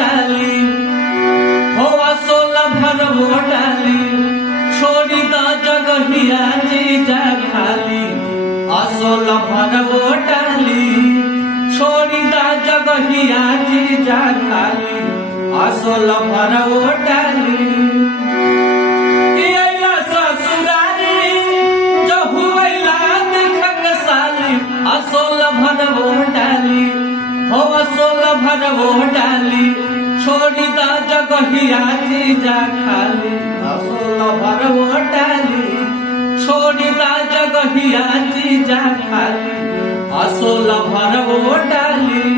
डाली हो असोल भरवो डाली छोड़ी द जगहिया जीजा खाली असोल भरवो डाली छोड़ी द जगहिया जीजा खाली असोल भरवो डाली असोल भरवो डाली हो असोल भरवो डाली छोड़ी द जगहिया जीजा खाली असोल भरवो डाली छोड़ी द जगहिया जीजा खाली असोल भरवो डाली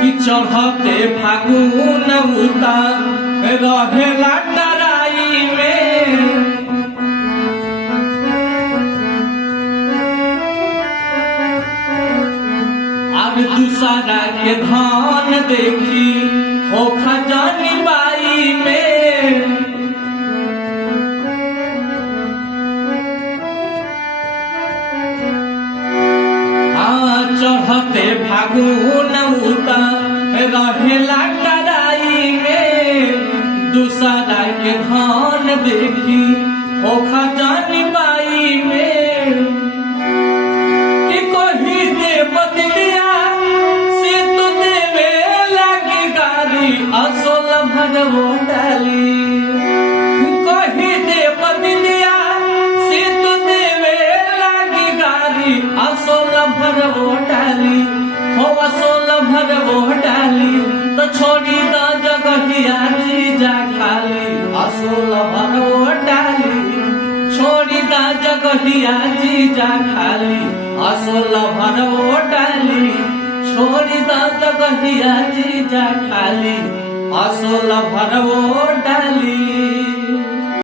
कि चढ़ते फागुन उतार रहेला डराई में दूसरा के धान देखी हो खजानी बाई में चढ़ते फागुन उतार रहेला डराई में दूसरा के धान देखी हो खजानी बाई में कि कोई दे बदलिया असोल भरवो डाली कही दे बदलिया से तो देवे लागी गारी असोल भरवो डाली हो असोल भरवो डाली तो छोड़ी द जगहिया जीजा खाली असोल भरवो डाली छोड़ी द जगहिया जीजा खाली असोल भरवो डाली छोड़ी द जगहिया जीजा खाली असोल भरवो डाली।